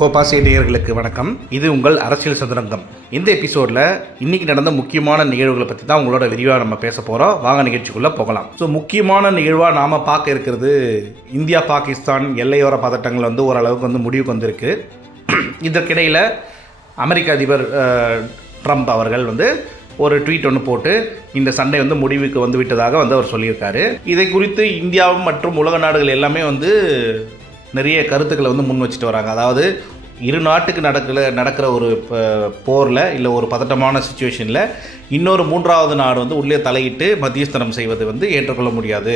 கோபாசி நேயர்களுக்கு வணக்கம். இது உங்கள் அரசியல் சதுரங்கம். இந்த எபிசோடில் இன்னைக்கு நடந்த முக்கியமான நிகழ்வுகளை பற்றி தான் உங்களோட விரிவாக நம்ம பேச போகிறோம் வாங்க நிகழ்ச்சிக்குள்ளே போகலாம். ஸோ முக்கியமான நிகழ்வாக நாம் பார்க்க இருக்கிறது இந்தியா பாகிஸ்தான் எல்லையோர பதட்டங்கள் வந்து ஓரளவுக்கு வந்து முடிவுக்கு வந்திருக்கு. இதற்கிடையில் அமெரிக்க அதிபர் ட்ரம்ப் அவர்கள் வந்து ஒரு ட்வீட் ஒன்று போட்டு இந்த சண்டை வந்து முடிவுக்கு வந்து விட்டதாக வந்து அவர் சொல்லியிருக்காரு. இதை குறித்து இந்தியாவும் மற்றும் உலக நாடுகள் எல்லாமே வந்து நிறைய கருத்துக்களை வந்து முன் வச்சுட்டு வராங்க. அதாவது இரு நாட்டுக்கு நடக்கிற நடக்கிற ஒரு போரில் இல்லை ஒரு பதட்டமான சுச்சுவேஷனில் இன்னொரு மூன்றாவது நாடு வந்து உள்ளே தலையிட்டு மத்தியஸ்தனம் செய்வது வந்து ஏற்றுக்கொள்ள முடியாது.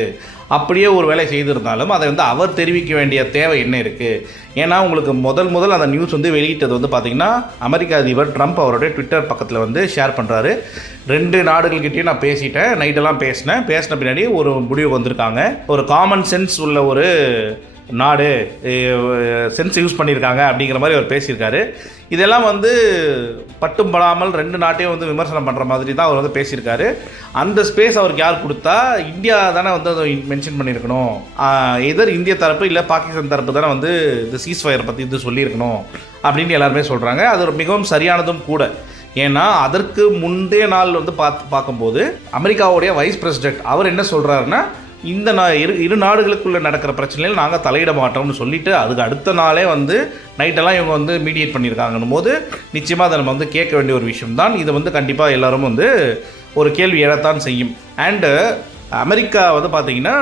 அப்படியே ஒரு வேலை செய்திருந்தாலும் அதை வந்து அவர் தெரிவிக்க வேண்டிய தேவை என்ன இருக்குது ஏன்னா உங்களுக்கு முதல் முதல் அந்த நியூஸ் வந்து வெளியிட்டது வந்து பார்த்திங்கன்னா அமெரிக்க அதிபர் ட்ரம்ப் அவருடைய ட்விட்டர் பக்கத்தில் வந்து ஷேர் பண்ணுறாரு ரெண்டு நாடுகள்கிட்டயும் நான் பேசிட்டேன் நைட்டெல்லாம் பேசினேன். பேசின பின்னாடி ஒரு முடிவு வந்திருக்காங்க. ஒரு காமன் சென்ஸ் உள்ள ஒரு நாடு சென்ஸ் யூஸ் பண்ணியிருக்காங்க அப்படிங்கிற மாதிரி அவர் பேசியிருக்காரு. இதெல்லாம் வந்து பட்டும் படாமல் ரெண்டு நாட்டையும் வந்து விமர்சனம் பண்ணுற மாதிரி தான் அவர் வந்து பேசியிருக்காரு. அந்த ஸ்பேஸ் அவருக்கு யார் கொடுத்தா இந்தியா தானே வந்து அதை மென்ஷன் பண்ணியிருக்கணும். எதர் இந்திய தரப்பு இல்லை பாகிஸ்தான் தரப்பு தானே வந்து இந்த சீஸ் ஃபயர் பற்றி இது சொல்லியிருக்கணும் அப்படின்னு எல்லாருமே சொல்கிறாங்க அது ஒரு மிகவும் சரியானதும் கூட. ஏன்னா அதற்கு முந்தைய நாள் வந்து பார்த்து பார்க்கும்போது அமெரிக்காவுடைய வைஸ் பிரசிடென்ட் அவர் என்ன சொல்கிறாருன்னா இந்த நா இரு இரு நாடுகளுக்குள்ளே நடக்கிற பிரச்சனையில் நாங்கள் தலையிட மாட்டோம்னு சொல்லிட்டு அதுக்கு அடுத்த நாளே வந்து நைட்டெல்லாம் இவங்க வந்து மீடியேட் பண்ணியிருக்காங்கன்னும் போது நிச்சயமாக அதை நம்ம வந்து கேட்க வேண்டிய ஒரு விஷயம் தான் இது வந்து கண்டிப்பாக எல்லாரும் வந்து ஒரு கேள்வி எழத்தான் செய்யும். அண்டு அமெரிக்கா வந்து பார்த்தீங்கன்னா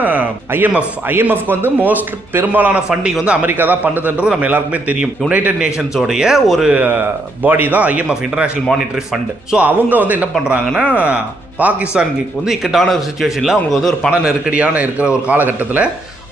ஐஎம்எஃப் ஐஎம்எஃப்க்கு வந்து மோஸ்ட் பெரும்பாலான ஃபண்டிங் வந்து அமெரிக்கா தான் பண்ணுதுன்றது நம்ம எல்லாருக்குமே தெரியும். யுனைடெட் நேஷன்ஸோடைய ஒரு பாடி தான் IMF international monetary fund so அவங்க வந்து என்ன பண்ணுறாங்கன்னா பாகிஸ்தானுக்கு வந்து இக்கட்டான ஒரு சுச்சுவேஷனில் அவங்களுக்கு வந்து ஒரு பண நெருக்கடியான இருக்கிற ஒரு காலகட்டத்தில்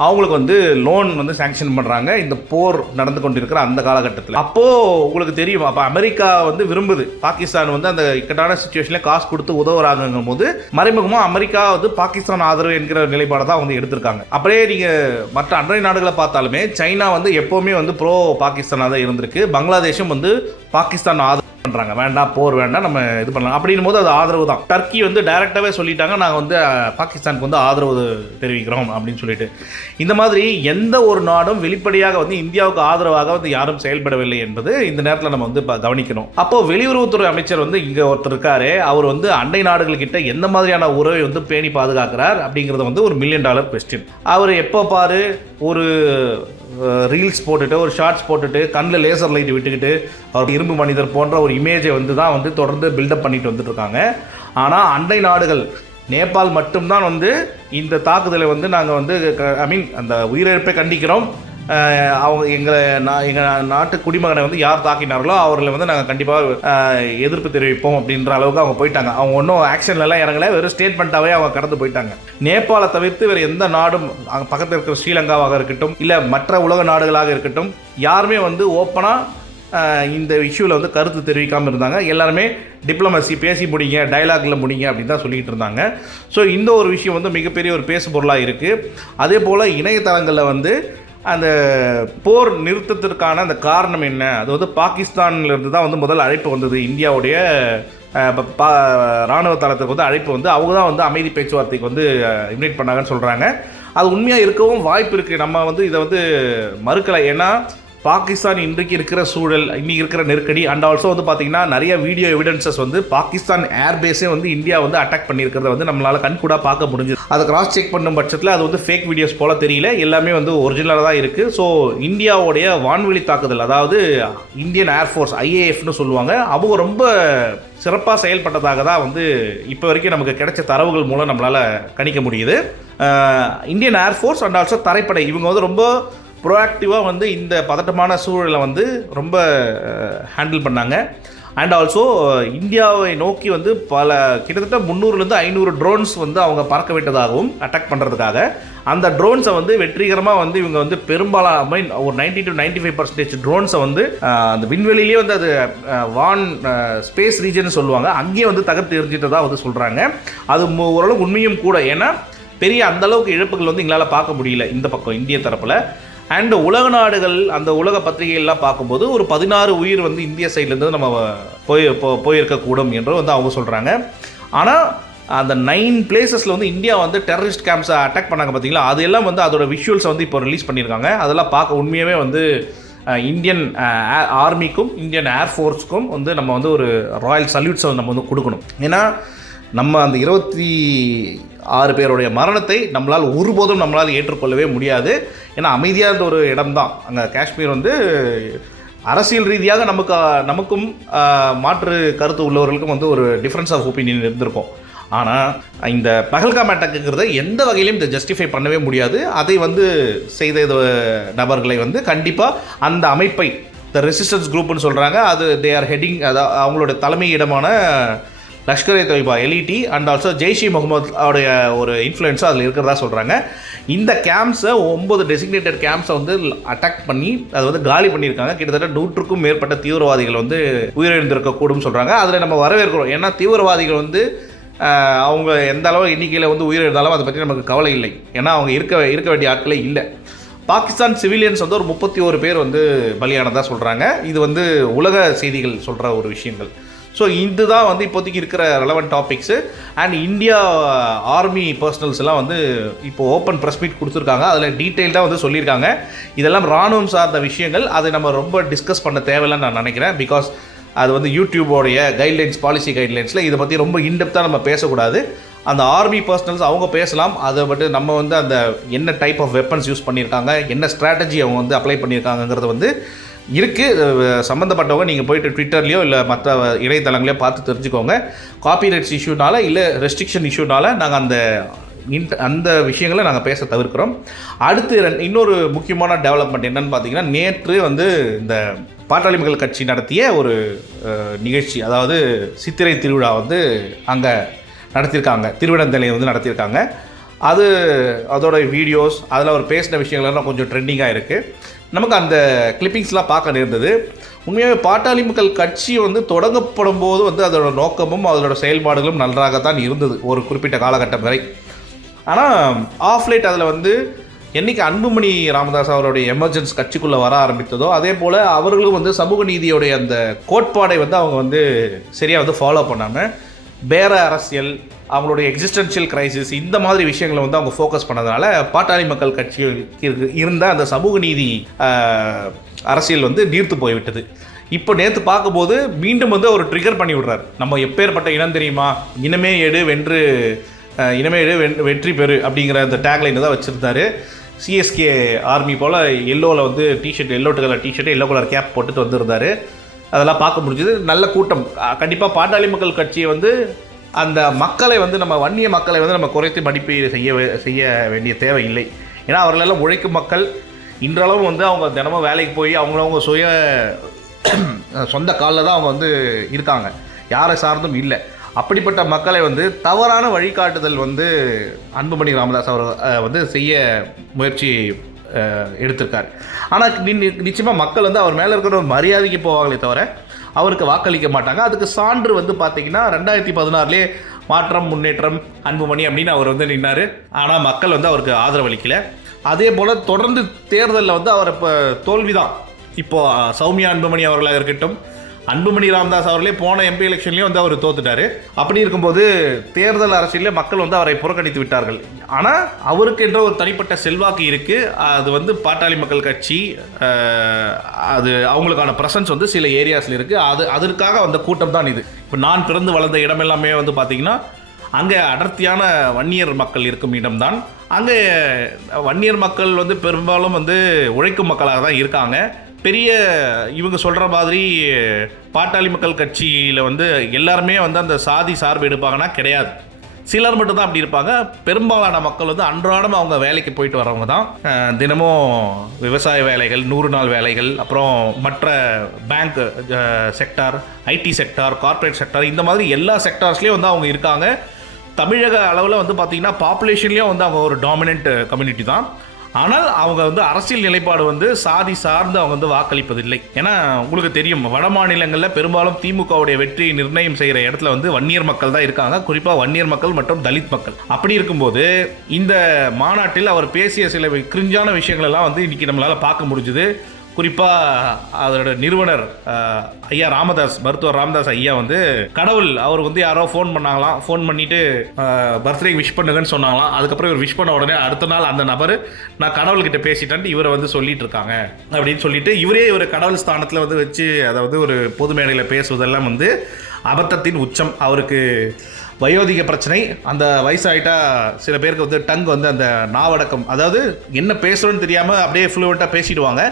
அவங்களுக்கு வந்து லோன் வந்து சேங்ஷன் பண்ணுறாங்க இந்த போர் நடந்து கொண்டிருக்கிற அந்த காலகட்டத்தில். அப்போது உங்களுக்கு தெரியும் அப்போ அமெரிக்கா வந்து விரும்புது. பாகிஸ்தான் வந்து அந்த இக்கட்டான சுச்சுவேஷனில் காசு கொடுத்து உதவுறாங்கும் போது மறைமுகமாக அமெரிக்கா வந்து பாகிஸ்தான் ஆதரவு என்கிற நிலைப்பாடை தான் வந்து எடுத்திருக்காங்க. அப்படியே நீங்கள் மற்ற அண்டை நாடுகளை பார்த்தாலுமே சைனா வந்து எப்போவுமே வந்து ப்ரோ பாகிஸ்தானாக தான் இருந்திருக்கு. பங்களாதேஷும் வந்து பாகிஸ்தான் ஆதரவு பண்ணுறாங்க வேண்டாம் போர் வேண்டாம் நம்ம இது பண்ணலாம். அப்படின்னும் போது அது ஆதரவு தான். டர்க்கி வந்து டைரெக்டாகவே சொல்லிட்டாங்க நாங்கள் வந்து பாகிஸ்தானுக்கு வந்து ஆதரவு தெரிவிக்கிறோம் அப்படின்னு சொல்லிட்டு. இந்த மாதிரி எந்த ஒரு நாடும் வெளிப்படையாக வந்து இந்தியாவுக்கு ஆதரவாக வந்து யாரும் செயல்படவில்லை என்பது இந்த நேரத்தில் நம்ம வந்து இப்போ கவனிக்கணும். அப்போ வெளியுறவுத்துறை அமைச்சர் வந்து இங்கே ஒருத்தர் இருக்காரு. அவர் வந்து அண்டை நாடுகள்கிட்ட எந்த மாதிரியான உறவை வந்து பேணி பாதுகாக்கிறார் அப்படிங்கிறது வந்து ஒரு மில்லியன் டாலர் கொஸ்டின் அவர் எப்போ பாரு ஒரு ரீல்ஸ் போட்டுட்டு ஒரு ஷார்ட்ஸ் போட்டுட்டு கண்ணில் லேசர் லைட் விட்டுக்கிட்டு அவர் இரும்பு மனிதர் போன்ற ஒரு இமேஜை வந்து தான் வந்து தொடர்ந்து பில்டப் பண்ணிட்டு வந்துட்டுருக்காங்க. ஆனால் அண்டை நாடுகள் நேபாள் மட்டும்தான் வந்து இந்த தாக்குதலை வந்து நாங்கள் வந்து ஐ மீன் அந்த உயிரிழப்பை கண்டிக்கிறோம். அவங்க எங்களை நான் எங்கள் நாட்டு குடிமகனை வந்து யார் தாக்கினார்களோ அவர்களை வந்து நாங்கள் கண்டிப்பாக எதிர்ப்பு தெரிவிப்போம் அப்படின்ற அளவுக்கு அவங்க போயிட்டாங்க. அவங்க ஒன்றும் ஆக்ஷன்லலாம் இறங்கல வெறும் ஸ்டேட்மெண்ட்டாகவே அவங்க கடந்து போயிட்டாங்க. நேபாளை தவிர்த்து வேறு எந்த நாடும் அங்கே பக்கத்தில் இருக்கிற ஸ்ரீலங்காவாக இருக்கட்டும் இல்லை மற்ற உலக நாடுகளாக இருக்கட்டும் யாருமே வந்து ஓப்பனாக இந்த இஷ்யூவில் வந்து கருத்து தெரிவிக்காமல் இருந்தாங்க. எல்லாருமே டிப்ளமசி பேசி முடிங்க டைலாகில் முடிங்க அப்படின்னு தான் சொல்லிகிட்டு இருந்தாங்க. ஸோ இந்த ஒரு விஷயம் வந்து மிகப்பெரிய ஒரு பேசு பொருளாக இருக்குது அதே போல் இணையதளங்களில் வந்து அந்த போர் நிறுத்தத்திற்கான அந்த காரணம் என்ன? அது வந்து பாகிஸ்தான்லேருந்து தான் வந்து முதல் அழைப்பு வந்தது. இந்தியாவுடைய பா ராணுவ தளத்துக்கு வந்து அழைப்பு வந்து அவங்க தான் வந்து அமைதி பேச்சுவார்த்தைக்கு வந்து இன்வைட் பண்ணாங்கன்னு சொல்கிறாங்க அது உண்மையாக இருக்கவும் வாய்ப்பு இருக்குது நம்ம வந்து இதை வந்து மறுக்கலை. ஏன்னா பாகிஸ்தான் இன்றைக்கு இருக்கிற சூழல் இன்றைக்கி இருக்கிற நெருக்கடி அண்ட் ஆல்சோ வந்து பார்த்தீங்கன்னா நிறைய வீடியோ எவிடன்சஸ் வந்து பாகிஸ்தான் ஏர்பேஸே வந்து இந்தியா வந்து அட்டாக் பண்ணியிருக்கிறத வந்து நம்மளால் கண்கூடாக பார்க்க முடிஞ்சு அதை கிராஸ் செக் பண்ணும் பட்சத்தில் அது வந்து ஃபேக் வீடியோஸ் போல தெரியல. எல்லாமே வந்து ஒரிஜினலாக தான் இருக்குது ஸோ இந்தியாவுடைய வான்வெளி தாக்குதல் அதாவது இந்தியன் ஏர்ஃபோர்ஸ் ஐஏஎஃப்னு சொல்லுவாங்க அவங்க ரொம்ப சிறப்பாக செயல்பட்டதாக தான் வந்து இப்போ வரைக்கும் நமக்கு கிடைச்ச தரவுகள் மூலம் நம்மளால் கணிக்க முடியுது. Indian air force and also தரைப்படை இவங்க வந்து ரொம்ப ப்ரோஆக்டிவாக வந்து இந்த பதட்டமான சூழலை வந்து ரொம்ப ஹேண்டில் பண்ணாங்க. அண்ட் ஆல்சோ இந்தியாவை நோக்கி வந்து பல கிட்டத்தட்ட முந்நூறுலேருந்து ஐநூறு ட்ரோன்ஸ் வந்து அவங்க பறக்க விட்டதாகவும் அட்டாக் பண்ணுறதுக்காக அந்த ட்ரோன்ஸை வந்து வெற்றிகரமாக வந்து இவங்க வந்து பெரும்பாலான I ஒரு 90 டு நைன்டி ஃபைவ் பர்சன்டேஜ் ட்ரோன்ஸை வந்து அந்த விண்வெளியிலே வந்து அது வான் ஸ்பேஸ் ரீஜன் சொல்லுவாங்க. அங்கேயே வந்து தகர்த்து எரிஞ்சிட்டதாக வந்து சொல்கிறாங்க அது ஓரளவு உண்மையும் கூட. ஏன்னா பெரிய அந்தளவுக்கு இழப்புகள் வந்து எங்களால் பார்க்க முடியல இந்த பக்கம் இந்திய தரப்பில். அண்டு உலக நாடுகள் அந்த உலக பத்திரிகைகள்லாம் பார்க்கும்போது ஒரு பதினாறு உயிர் வந்து இந்திய சைட்லேருந்து நம்ம போய் போ- போயிருக்கக்கூடும் என்று வந்து அவங்க சொல்கிறாங்க ஆனால் அந்த நைன் பிளேசஸில் வந்து இந்தியா வந்து டெரரிஸ்ட் கேம்ப்ஸை அட்டாக் பண்ணாங்க பார்த்தீங்களா? அது எல்லாம் வந்து அதோட விஷுவல்ஸை வந்து இப்போ ரிலீஸ் பண்ணியிருக்காங்க. அதெல்லாம் பார்க்க உண்மையாகவே வந்து இந்தியன் ஆர்மிக்கும் இந்தியன் ஏர்ஃபோர்ஸ்க்கும் வந்து நம்ம வந்து ஒரு ராயல் சல்யூட்ஸை நம்ம வந்து கொடுக்கணும். ஏன்னா நம்ம அந்த இருபத்தி ஆறு பேருடைய மரணத்தை நம்மளால் ஒருபோதும் நம்மளால் ஏற்றுக்கொள்ளவே முடியாது. ஏன்னா அமைதியாக இருந்த ஒரு இடம்தான். அங்கே காஷ்மீர் வந்து அரசியல் ரீதியாக நமக்கு நமக்கும் மாற்று கருத்து உள்ளவர்களுக்கும் வந்து ஒரு டிஃப்ரென்ஸ் ஆஃப் ஒப்பீனியன் இருந்திருக்கும். ஆனால் இந்த பகல்காம் அட்டாக்குங்கிறத எந்த வகையிலும் இதை ஜஸ்டிஃபை பண்ணவே முடியாது. அதை வந்து செய்த நபர்களை வந்து கண்டிப்பாக அந்த அமைப்பை த ரெசிஸ்டன்ஸ் குரூப்னு சொல்கிறாங்க அது தே ஆர் ஹெட்டிங் அதாவது அவங்களோட தலைமையிடமான Lashkar e Taiba LET and also Jaish Mohammed அவருடைய ஒரு இன்ஃப்ளூயன்ஸும் அதில் இருக்கிறதா சொல்கிறாங்க இந்த கேம்ப்ஸை ஒம்பது டெசிக்னேட்டட் கேம்ப்ஸை வந்து அட்டாக் பண்ணி அதை வந்து காலி பண்ணியிருக்காங்க. கிட்டத்தட்ட நூற்றுக்கும் மேற்பட்ட தீவிரவாதிகள் வந்து உயிரிழந்திருக்கக்கூடும் சொல்கிறாங்க அதில் நம்ம வரவேற்கிறோம். ஏன்னா தீவிரவாதிகள் வந்து அவங்க எந்த அளவு எண்ணிக்கையில் வந்து உயிரிழந்தாலும் அதை பற்றி நமக்கு கவலை இல்லை. ஏன்னா அவங்க இருக்க இருக்க வேண்டிய ஆட்களே இல்லை. பாகிஸ்தான் சிவிலியன்ஸ் வந்து ஒரு முப்பத்தி ஒரு பேர் வந்து பலியானதாக சொல்கிறாங்க இது வந்து உலக செய்திகள் சொல்கிற ஒரு விஷயங்கள். ஸோ இதுதான் வந்து இப்போதைக்கு இருக்கிற relevant topics and India army personnels எல்லாம் வந்து இப்போ ஓப்பன் ப்ரெஸ் மீட் கொடுத்துருக்காங்க. அதில் டீட்டெயில்டாக வந்து சொல்லியிருக்காங்க. இதெல்லாம் ராணுவம் சார்ந்த விஷயங்கள். அதை நம்ம ரொம்ப டிஸ்கஸ் பண்ண தேவையில்லைன்னு நான் நினைக்கிறேன். பிகாஸ் அது வந்து யூடியூபோடைய கைட்லைன்ஸ் பாலிசி கைட்லைன்ஸில் இதை பற்றி ரொம்ப இன்டெப்த்தாக நம்ம பேசக்கூடாது. அந்த ஆர்மி பர்சனல்ஸ் அவங்க பேசலாம். அதை பட்டு நம்ம வந்து அந்த என்ன டைப் ஆஃப் வெப்பன்ஸ் யூஸ் பண்ணியிருக்காங்க என்ன ஸ்ட்ராட்டஜி அவங்க வந்து அப்ளை பண்ணியிருக்காங்கங்கிறது வந்து இருக்குது சம்மந்தப்பட்டவங்க நீங்கள் போயிட்டு ட்விட்டர்லையோ இல்லை மற்ற இணையதளங்களையோ பார்த்து தெரிஞ்சுக்கோங்க. காப்பிரைட்ஸ் இஷ்யூனால இல்லை ரெஸ்ட்ரிக்ஷன் இஷ்யூனால நாங்கள் அந்த இன்ட் அந்த விஷயங்களை நாங்கள் பேச தவிர்க்கிறோம். அடுத்து ரெண்டு- இன்னொரு முக்கியமான டெவலப்மெண்ட் என்னன்னு பார்த்தீங்கன்னா நேற்று வந்து இந்த பாட்டாளி மக்கள் கட்சி நடத்திய ஒரு நிகழ்ச்சி. அதாவது சித்திரை திருவிழா வந்து அங்கே நடத்தியிருக்காங்க. திருவிடந்தலையை வந்து நடத்தியிருக்காங்க. அது அதோட வீடியோஸ் அதில் அவர் பேசின விஷயங்கள்லாம் கொஞ்சம் ட்ரெண்டிங்காக இருக்குது நமக்கு அந்த கிளிப்பிங்ஸ்லாம் பார்க்க நேர்ந்தது. உண்மையாகவே பாட்டாளி மக்கள் கட்சி வந்து தொடங்கப்படும் போது வந்து அதோட நோக்கமும் அதோட செயல்பாடுகளும் நன்றாகத்தான் இருந்தது ஒரு குறிப்பிட்ட காலகட்டம் வரை. ஆனால் ஆஃப் லைட் அதில் வந்து என்னைக்கு அன்புமணி ராமதாஸ் அவருடைய எமர்ஜென்ஸ் கட்சிக்குள்ளே வர ஆரம்பித்ததோ அதே போல் அவர்களும் வந்து சமூக நீதியோடைய அந்த கோட்பாடை வந்து அவங்க வந்து சரியாக வந்து ஃபாலோ பண்ணாமல் பேர அரசியல் அவங்களுடைய எக்ஸிஸ்டன்ஷியல் கிரைசிஸ் இந்த மாதிரி விஷயங்களை வந்து அவங்க ஃபோக்கஸ் பண்ணதுனால பாட்டாளி மக்கள் கட்சி இருந்த அந்த சமூக நீதி அரசியல் வந்து நீர்த்து போய்விட்டது. இப்போ நேற்று பார்க்கும்போது மீண்டும் வந்து அவர் ட்ரிகர் பண்ணி விடுறாரு. நம்ம எப்பேற்பட்ட இனம் தெரியுமா? இனமே எடு வென்று இனமே எடு வென் வெற்றி பெறு அப்படிங்கிற அந்த டேக்லைன் தான் வச்சுருந்தாரு. சிஎஸ்கே ஆர்மி போல் எல்லோவில் வந்து T-shirt yellow colour T-shirt yellow colour cap போட்டுட்டு வந்திருந்தார். அதெல்லாம் பார்க்க முடிஞ்சது. நல்ல கூட்டம். கண்டிப்பாக பாட்டாளி மக்கள் கட்சியை வந்து அந்த மக்களை வந்து நம்ம வன்னிய மக்களை வந்து நம்ம குறைத்து மடிப்பீடு செய்ய வே- செய்ய வேண்டிய தேவை இல்லை ஏன்னா அவர்களெல்லாம் உழைக்கும் மக்கள். இன்றளவும் வந்து அவங்க தினமும் வேலைக்கு போய் அவங்களவங்க சுய சொந்த காலில் தான் அவங்க வந்து இருக்காங்க. யாரை சார்ந்தும் இல்லை. அப்படிப்பட்ட மக்களை வந்து தவறான வழிகாட்டுதல் வந்து அன்புமணி ராமதாஸ் அவர் வந்து செய்ய முயற்சி எடுத்திருக்காரு. ஆனால் நிச்சயமாக மக்கள் வந்து அவர் மேலே இருக்கிற ஒரு மரியாதைக்கு போவாங்களே தவிர அவருக்கு வாக்களிக்க மாட்டாங்க. அதுக்கு சான்று வந்து பார்த்தீங்கன்னா ரெண்டாயிரத்தி பதினாறுலே மாற்றம் முன்னேற்றம் அன்புமணி அப்படின்னு அவர் வந்து நின்னார். ஆனால் மக்கள் வந்து அவருக்கு ஆதரவளிக்கலை. அதே போல் தொடர்ந்து தேர்தலில் வந்து அவர் இப்போ தோல்வி தான் சௌமியா அன்புமணி அவர்களாக இருக்கட்டும் அன்புமணி ராமதாஸ் அவர்களே போன எம்பி எலெக்ஷன்லேயும் வந்து அவர் தோத்துட்டாரு. அப்படி இருக்கும்போது தேர்தல் அரசியலில் மக்கள் வந்து அவரை புறக்கணித்து விட்டார்கள். ஆனால் அவருக்கு என்ற ஒரு தனிப்பட்ட செல்வாக்கு இருக்குது அது வந்து பாட்டாளி மக்கள் கட்சி அது அவங்களுக்கான ப்ரெசன்ஸ் வந்து சில ஏரியாஸில் இருக்குது அது அதற்காக வந்த கூட்டம் தான் இது. இப்போ நான் பிறந்து வளர்ந்த இடம் எல்லாமே வந்து பார்த்திங்கன்னா அங்கே அடர்த்தியான வன்னியர் மக்கள் இருக்கும் இடம்தான். அங்கே வன்னியர் மக்கள் வந்து பெரும்பாலும் வந்து உழைக்கும் மக்களாக தான் இருக்காங்க. பெரிய இவங்க சொல்கிற மாதிரி பாட்டாளி மக்கள் கட்சியில் வந்து எல்லாருமே வந்து அந்த சாதி சார்பு எடுப்பாங்கன்னா கிடையாது. சிலர் மட்டும்தான் அப்படி இருப்பாங்க. பெரும்பாலான மக்கள் வந்து அன்றாடம் அவங்க வேலைக்கு போயிட்டு வரவங்க தான். தினமும் விவசாய வேலைகள் நூறு நாள் வேலைகள் அப்புறம் மற்ற bank sector IT sector corporate sector இந்த மாதிரி எல்லா செக்டார்ஸ்லேயும் வந்து அவங்க இருக்காங்க. தமிழக அளவில் வந்து பார்த்திங்கன்னா பாப்புலேஷன்லேயும் வந்து அவங்க ஒரு டாமினன்ட் கம்யூனிட்டி தான். ஆனால் அவங்க வந்து அரசியல் நிலைப்பாடு வந்து சாதி சார்ந்து அவங்க வந்து வாக்களிப்பதில்லை. ஏன்னா உங்களுக்கு தெரியும் வட மாநிலங்களில் பெரும்பாலும் திமுகவுடைய வெற்றியை நிர்ணயம் செய்கிற இடத்துல வந்து வன்னியர் மக்கள் தான் இருக்காங்க. குறிப்பாக வன்னியர் மக்கள் மற்றும் தலித் மக்கள். அப்படி இருக்கும்போது இந்த மாநாட்டில் அவர் பேசிய சில கிரிஞ்சான விஷயங்கள் எல்லாம் வந்து இன்னைக்கு நம்மளால் பார்க்க முடிஞ்சுது. குறிப்பாக அதோட நிறுவனர் ஐயா ராமதாஸ் மருத்துவர் ராமதாஸ் ஐயா வந்து கடவுள் அவர் வந்து யாரோ ஃபோன் பண்ணாங்களாம். ஃபோன் பண்ணிட்டு பர்த்டே விஷ் பண்ணுங்கன்னு சொன்னாங்களாம். அதுக்கப்புறம் இவர் விஷ் பண்ண உடனே அடுத்த நாள் அந்த நபர் நான் கடவுள்கிட்ட பேசிட்டேன்ட்டு இவரை வந்து சொல்லிட்டு இருக்காங்க. அப்படின்னு சொல்லிட்டு இவரே ஒரு கடவுள் ஸ்தானத்தில் வந்து வச்சு அதாவது ஒரு பொது மேடையில் பேசுவதெல்லாம் வந்து அபத்தத்தின் உச்சம். அவருக்கு வயோதிக பிரச்சனை. அந்த வயசாகிட்டா சில பேருக்கு வந்து டங் வந்து அந்த நாவடக்கம் அதாவது என்ன பேசுகிறோன்னு தெரியாமல் அப்படியே ஃப்ளூவெண்ட்டாக பேசிடுவாங்க.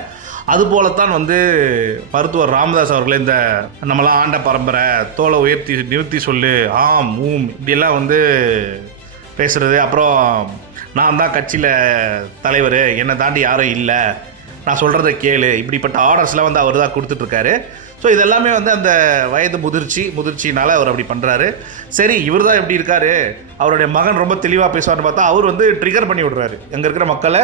அதுபோலத்தான் வந்து மருத்துவர் ராமதாஸ் அவர்கள் இந்த நம்மளாம் ஆண்ட பரம்பரை தோலை உயர்த்தி நிறுத்தி சொல்லு ஆம் ஊம் இப்படியெல்லாம் வந்து பேசுகிறது அப்புறம் நான் தான் கட்சியில் தலைவர் என்னை தாண்டி யாரும் இல்லை. நான் சொல்கிறத கேளு. இப்படிப்பட்ட ஆர்டர்ஸ்லாம் வந்து அவர் தான் கொடுத்துட்ருக்காரு. ஸோ இதெல்லாமே வந்து அந்த வயது முதிர்ச்சி முதிர்ச்சினால அவர் அப்படி பண்ணுறாரு சரி இவர் தான் எப்படி இருக்கார்? அவருடைய மகன் ரொம்ப தெளிவாக பேசுவார்னு பார்த்தா அவர் வந்து ட்ரிகர் பண்ணி விடுறாரு. அங்கே இருக்கிற மக்களை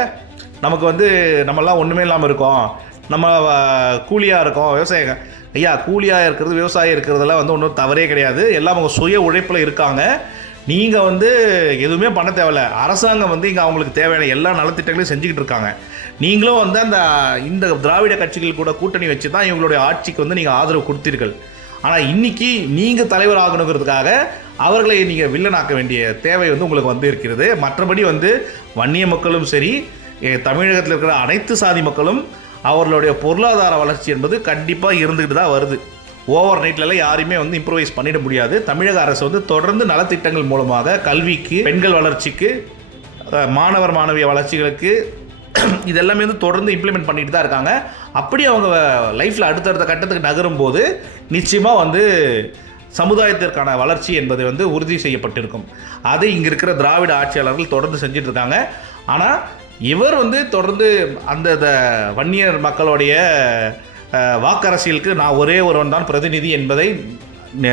நமக்கு வந்து நம்மெல்லாம் ஒன்றுமே இல்லாமல் இருக்கோம். நம்ம கூலியாக இருக்கோம் விவசாயம் ஐயா கூலியாக இருக்கிறது விவசாயம் இருக்கிறதெல்லாம் வந்து ஒன்றும் தவறே கிடையாது. எல்லாம் அவங்க சுய உழைப்பில் இருக்காங்க. நீங்கள் வந்து எதுவுமே பண்ண தேவையில்ல. அரசாங்கம் வந்து இங்கே அவங்களுக்கு தேவையான எல்லா நலத்திட்டங்களையும் செஞ்சுக்கிட்டு இருக்காங்க. நீங்களும் வந்து அந்த இந்த திராவிட கட்சிகள் கூட கூட்டணி வச்சு தான் இவங்களுடைய ஆட்சிக்கு வந்து நீங்கள் ஆதரவு கொடுத்தீர்கள். ஆனால் இன்றைக்கி நீங்கள் தலைவர் ஆகணுங்கிறதுக்காக அவர்களை நீங்கள் வில்லனாக்க வேண்டிய தேவை வந்து உங்களுக்கு வந்து இருக்கிறது. மற்றபடி வந்து வன்னிய மக்களும் சரி தமிழகத்தில் இருக்கிற அனைத்து சாதி மக்களும் அவர்களுடைய பொருளாதார வளர்ச்சி என்பது கண்டிப்பாக இருந்துக்கிட்டு தான் வருது. ஓவர் நைட்லலாம் யாரையுமே வந்து இம்ப்ரூவைஸ் பண்ணிட முடியாது. தமிழக அரசு வந்து தொடர்ந்து நலத்திட்டங்கள் மூலமாக கல்விக்கு பெண்கள் வளர்ச்சிக்கு மாணவர் மாணவிய வளர்ச்சிகளுக்கு இதெல்லாமே வந்து தொடர்ந்து இம்ப்ளிமெண்ட் பண்ணிட்டு தான் இருக்காங்க. அப்படி அவங்க லைஃப்பில் அடுத்தடுத்த கட்டத்துக்கு நகரும் போது நிச்சயமாக வந்து சமுதாயத்திற்கான வளர்ச்சி என்பது வந்து உறுதி செய்யப்பட்டிருக்கும். அதை இங்கே இருக்கிற திராவிட ஆட்சியாளர்கள் தொடர்ந்து செஞ்சிட்ருக்காங்க ஆனால் இவர் வந்து தொடர்ந்து அந்த வன்னியர் மக்களுடைய வாக்கரசியலுக்கு நான் ஒரே ஒருவன் தான் பிரதிநிதி என்பதை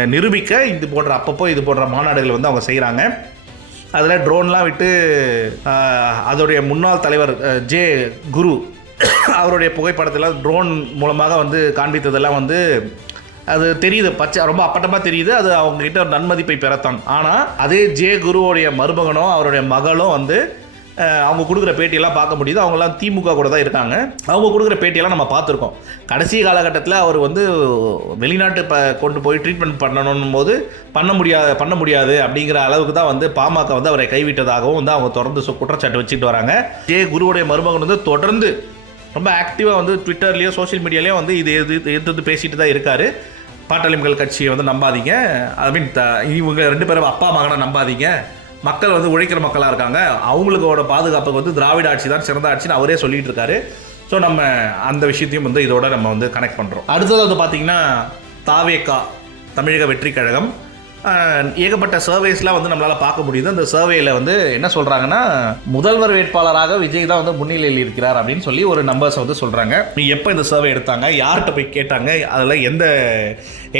நிரூபிக்க இது போன்ற அப்பப்போ இது போன்ற மாநாடுகள் வந்து அவங்க செய்கிறாங்க அதில் ட்ரோன்லாம் விட்டு அதோடைய முன்னாள் தலைவர் ஜே குரு அவருடைய புகைப்படத்தில் ட்ரோன் மூலமாக வந்து காண்பித்ததெல்லாம் வந்து அது தெரியுது பச்சை ரொம்ப அப்பட்டமாக தெரியுது அது அவங்ககிட்ட ஒரு நன்மதிப்பை பெறத்தான். ஆனால் அதே ஜே குருவோடைய மருமகனோ அவருடைய மகளும் வந்து அவங்க கொடுக்குற பேட்டியெல்லாம் பார்க்க முடியுது. அவங்கெல்லாம் திமுக கூட தான் இருக்காங்க. அவங்க கொடுக்குற பேட்டியெல்லாம் நம்ம பார்த்துருக்கோம். கடைசி காலகட்டத்தில் அவர் வந்து வெளிநாட்டு ப கொண்டு போய் ட்ரீட்மெண்ட் பண்ணணும் போது பண்ண முடியாது பண்ண முடியாது அப்படிங்கிற அளவுக்கு தான் வந்து பாமக வந்து அவரை கைவிட்டதாகவும் வந்து அவங்க தொடர்ந்து சு- குற்றச்சாட்டு வச்சுட்டு வராங்க. ஜே குருவுடைய மருமகன் வந்து தொடர்ந்து ரொம்ப ஆக்டிவாக வந்து ட்விட்டர்லேயோ சோஷியல் மீடியாலேயோ வந்து இது எது எதிர்த்து பேசிட்டு தான் இருக்காரு. பாட்டாளிகள் கட்சியை வந்து நம்பாதீங்க. ஐ மீன் இவங்க ரெண்டு பேரும் அப்பா மகனை நம்பாதீங்க. மக்கள் வந்து உழைக்கிற மக்களாக இருக்காங்க. அவங்களுக்கோட பாதுகாப்புக்கு வந்து திராவிட ஆட்சி தான் சிறந்த ஆட்சின்னு அவரே சொல்லிட்டு இருக்காரு ஸோ நம்ம அந்த விஷயத்தையும் வந்து இதோட நம்ம வந்து கனெக்ட் பண்ணுறோம் அடுத்தது வந்து பார்த்தீங்கன்னா தாவேகா தமிழக வெற்றி கழகம். ஏகப்பட்ட சர்வேஸ்லாம் வந்து நம்மளால் பார்க்க முடியுது. அந்த சர்வேயில் வந்து என்ன சொல்கிறாங்கன்னா முதல்வர் வேட்பாளராக விஜய் தான் வந்து முன்னிலையில் இருக்கிறார் அப்படின்னு சொல்லி ஒரு நம்பர்ஸ் வந்து சொல்கிறாங்க எப்போ இந்த சர்வே எடுத்தாங்க? யார்கிட்ட போய் கேட்டாங்க? அதில் எந்த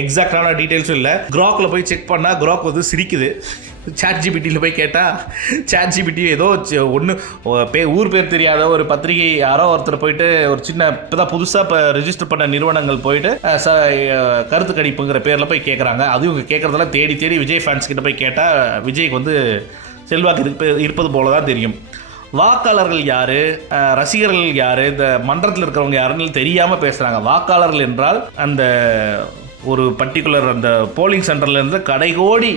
எக்ஸாக்டான டீட்டெயில்ஸும் இல்லை. க்ராக்கில் போய் செக் பண்ணால் க்ராக் வந்து சிரிக்குது. சாட் ஜிபிடியில் போய் கேட்டால் சாட் ஜிபிடி ஏதோ ஒன்று பே ஊர் பேர் தெரியாத ஒரு பத்திரிகை யாரோ ஒருத்தர் போயிட்டு ஒரு சின்ன இப்போ தான் புதுசாக இப்போ ரெஜிஸ்டர் பண்ண நிறுவனங்கள் போயிட்டு ச கருத்து கணிப்புங்கிற பேரில் போய் கேட்குறாங்க அதுவும் இவங்க கேட்குறதெல்லாம் தேடி தேடி விஜய் ஃபேன்ஸ் கிட்ட போய் கேட்டால் விஜய்க்கு வந்து செல்வாக்கு இருப்ப இருப்பது போல தான் தெரியும். வாக்காளர்கள் யார்? ரசிகர்கள் யார்? இந்த மன்றத்தில் இருக்கிறவங்க யாருன்னு தெரியாமல் பேசுகிறாங்க வாக்காளர்கள் என்றால் அந்த ஒரு பர்டிகுலர் அந்த போலிங் சென்டர்லேருந்து கடைகோடி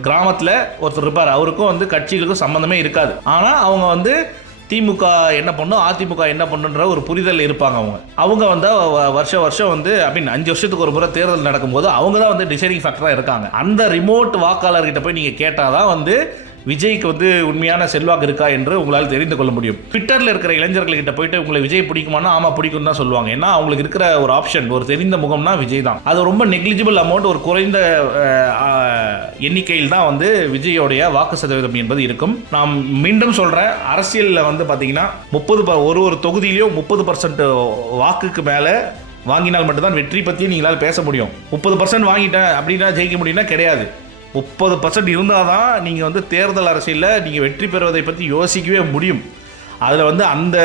கிராமத்தில் ஒருத்தர் இருப்பார். அவருக்கும் வந்து கட்சிகளுக்கும் சம்மந்தமே இருக்காது. ஆனால் அவங்க வந்து திமுக என்ன பண்ணும் அதிமுக என்ன பண்ணுன்ற ஒரு புரிதல் இருப்பாங்க அவங்க. அவங்க வந்து வ- வருஷம் வருஷம் வந்து அப்படின்னு அஞ்சு வருஷத்துக்கு ஒரு முறை தேர்தல் நடக்கும்போது அவங்க தான் வந்து டிசைடிங் ஃபேக்டராக இருக்காங்க. அந்த ரிமோட் வாக்காளர்கிட்ட போய் நீங்கள் கேட்டால் தான் வந்து விஜய்க்கு வந்து உண்மையான செல்வாக்கு இருக்கா என்று உங்களால் தெரிந்து கொள்ள முடியும். ட்விட்டரில் இருக்கிற இளைஞர்கள்கிட்ட போயிட்டு உங்களை விஜய் பிடிக்குமானா ஆமாம் பிடிக்கும் தான் சொல்லுவாங்க. ஏன்னா அவங்களுக்கு இருக்கிற ஒரு ஆப்ஷன் ஒரு தெரிந்த முகம்னா விஜய் தான். அது ரொம்ப நெக்லிஜிபிள் அமௌண்ட் ஒரு குறைந்த எண்ணிக்கையில் தான் வந்து விஜயோடைய வாக்கு சதவீதம் என்பது இருக்கும். நான் மீண்டும் சொல்கிறேன் அரசியலில் வந்து பார்த்தீங்கன்னா முப்பது ஒரு ஒரு தொகுதியிலையும் முப்பது பர்சன்ட் வாக்குக்கு மேலே வாங்கினால் மட்டும்தான் வெற்றி பற்றி நீங்களால் பேச முடியும். முப்பது பர்சன்ட் வாங்கிட்டேன் அப்படின்னா ஜெயிக்க முடியும்னா கிடையாது. முப்பது பர்சன்ட் இருந்தால் தான் நீங்கள் வந்து தேர்தல் அரசியலில் நீங்கள் வெற்றி பெறுவதை பற்றி யோசிக்கவே முடியும். அதில் வந்து அந்த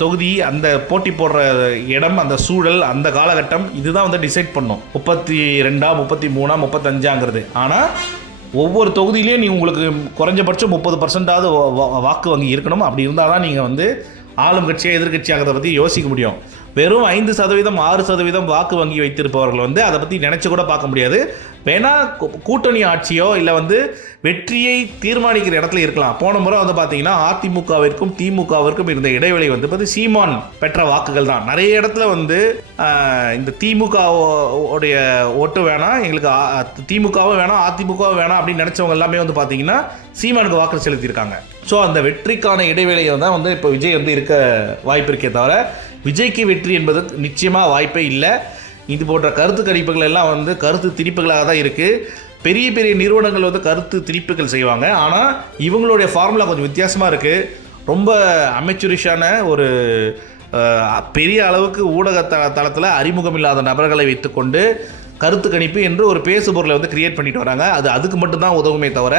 தொகுதி அந்த போட்டி போடுற இடம் அந்த சூழல் அந்த காலகட்டம் இதுதான் வந்து டிசைட் பண்ணும். முப்பத்தி ரெண்டா முப்பத்தி மூணா முப்பத்தஞ்சாங்கிறது. ஆனால் ஒவ்வொரு தொகுதியிலையும் நீங்கள் உங்களுக்கு குறைஞ்சபட்சம் முப்பது பர்சன்டாவது வாக்கு வங்கி இருக்கணும். அப்படி இருந்தால் தான் நீங்கள் வந்து ஆளும் கட்சியாக எதிர்கட்சியாகிறத பற்றி யோசிக்க முடியும். வெறும் ஐந்து சதவீதம் ஆறு சதவீதம் வாக்கு வங்கி வைத்திருப்பவர்கள் வந்து அதை பற்றி நினச்சி கூட பார்க்க முடியாது. வேணா கூட்டணி ஆட்சியோ இல்லை வந்து வெற்றியை தீர்மானிக்கிற இடத்துல இருக்கலாம். போன முறை வந்து பார்த்தீங்கன்னா அதிமுகவிற்கும் திமுகவிற்கும் இருந்த இடைவெளி வந்து பார்த்து சீமான் பெற்ற வாக்குகள் தான். நிறைய இடத்துல வந்து இந்த திமுக உடைய ஓட்டு வேணாம் எங்களுக்கு திமுகவும் வேணாம் அதிமுகவும் வேணாம் அப்படின்னு நினச்சவங்க எல்லாமே வந்து பார்த்தீங்கன்னா சீமானுக்கு வாக்கு செலுத்தியிருக்காங்க. ஸோ அந்த வெற்றிக்கான இடைவெளியை தான் வந்து இப்போ விஜய் வந்து இருக்க வாய்ப்பு இருக்கே தவிர விஜய்க்கு வெற்றி என்பது நிச்சயமாக வாய்ப்பே இல்லை. இது போன்ற கருத்து கணிப்புகள் எல்லாம் வந்து கருத்து திணிப்புகளாக தான் இருக்குது பெரிய பெரிய நிறுவனங்கள் வந்து கருத்து திணிப்புகள் செய்வாங்க. ஆனால் இவங்களுடைய ஃபார்முலா கொஞ்சம் வித்தியாசமாக இருக்குது ரொம்ப அமைச்சுரிஷான ஒரு பெரிய அளவுக்கு ஊடக த தளத்தில் அறிமுகம் இல்லாத நபர்களை வைத்துக்கொண்டு கருத்து கணிப்பு என்று ஒரு பேசுபொருளை வந்து கிரியேட் பண்ணிட்டு வராங்க. அது அதுக்கு மட்டும்தான் உதவுமே தவிர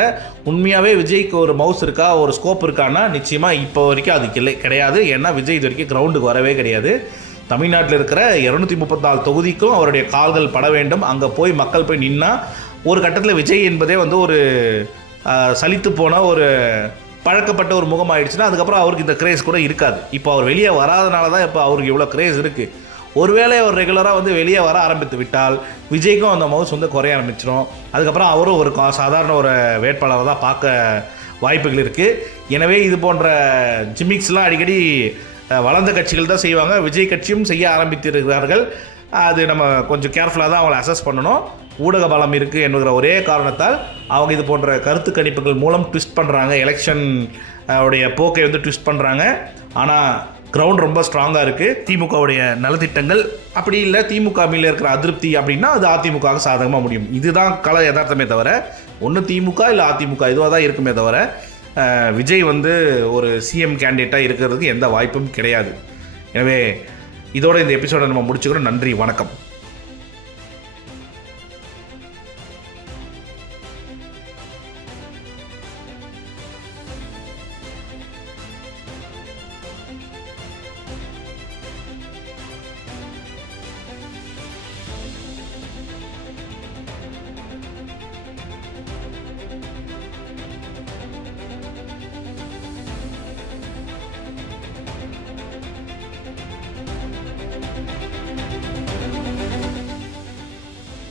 உண்மையாகவே விஜய்க்கு ஒரு மவுஸ் இருக்கா ஒரு ஸ்கோப் இருக்கான்னா நிச்சயமாக இப்போ வரைக்கும் அதுக்கு இல்லை கிடையாது. ஏன்னா விஜய் இது வரைக்கும் கிரவுண்டுக்கு வரவே கிடையாது. தமிழ்நாட்டில் இருக்கிற இரநூத்தி முப்பத்தாலு தொகுதிக்கும் அவருடைய கால்கள் பட வேண்டும். அங்கே போய் மக்கள் போய் நின்னா ஒரு கட்டத்தில் விஜய் என்பதே வந்து ஒரு சலித்து போன ஒரு பழக்கப்பட்ட ஒரு முகம் ஆயிடுச்சுன்னா அதுக்கப்புறம் அவருக்கு இந்த கிரேஸ் கூட இருக்காது. இப்போ அவர் வெளியே வராதனால தான் இப்போ அவருக்கு இவ்வளோ கிரேஸ் இருக்குது ஒருவேளை அவர் ரெகுலராக வந்து வெளியே வர ஆரம்பித்து விட்டால் விஜய்க்கும் அந்த மவுஸ் வந்து குறைய ஆரம்பிச்சிடும் அதுக்கப்புறம் அவரும் ஒரு கா- சாதாரண ஒரு வேட்பாளரை தான் பார்க்க வாய்ப்புகள் இருக்குது எனவே இது போன்ற ஜிமிக்ஸ்லாம் அடிக்கடி வளர்ந்த கட்சிகள் தான் செய்வாங்க. விஜய் கட்சியும் செய்ய ஆரம்பித்திருக்கிறார்கள். அது நம்ம கொஞ்சம் கேர்ஃபுல்லாக தான் அவங்களை அசஸ் பண்ணணும். ஊடக பலம் இருக்குது என்கிற ஒரே காரணத்தால் அவங்க இது போன்ற கருத்து கணிப்புகள் மூலம் ட்விஸ்ட் பண்ணுறாங்க எலெக்ஷன் உடைய போக்கை வந்து ட்விஸ்ட் பண்ணுறாங்க ஆனால் கிரவுண்ட் ரொம்ப ஸ்ட்ராங்காக இருக்குது திமுகவுடைய நலத்திட்டங்கள். அப்படி இல்லை திமுக மேலே இருக்கிற அதிருப்தி அப்படின்னா அது அதிமுகவுக்கு சாதகமாக முடியும். இதுதான் கல யதார்த்தமே தவிர ஒன்று திமுக இல்லை அதிமுக இதுவாக தான் இருக்குமே தவிர விஜய் வந்து ஒரு சிஎம் கேண்டிடேட்டாக இருக்கிறதுக்கு எந்த வாய்ப்பும் கிடையாது. எனவே இதோட இந்த எபிசோடை நம்ம முடிச்சுக்கிறோம். நன்றி வணக்கம்.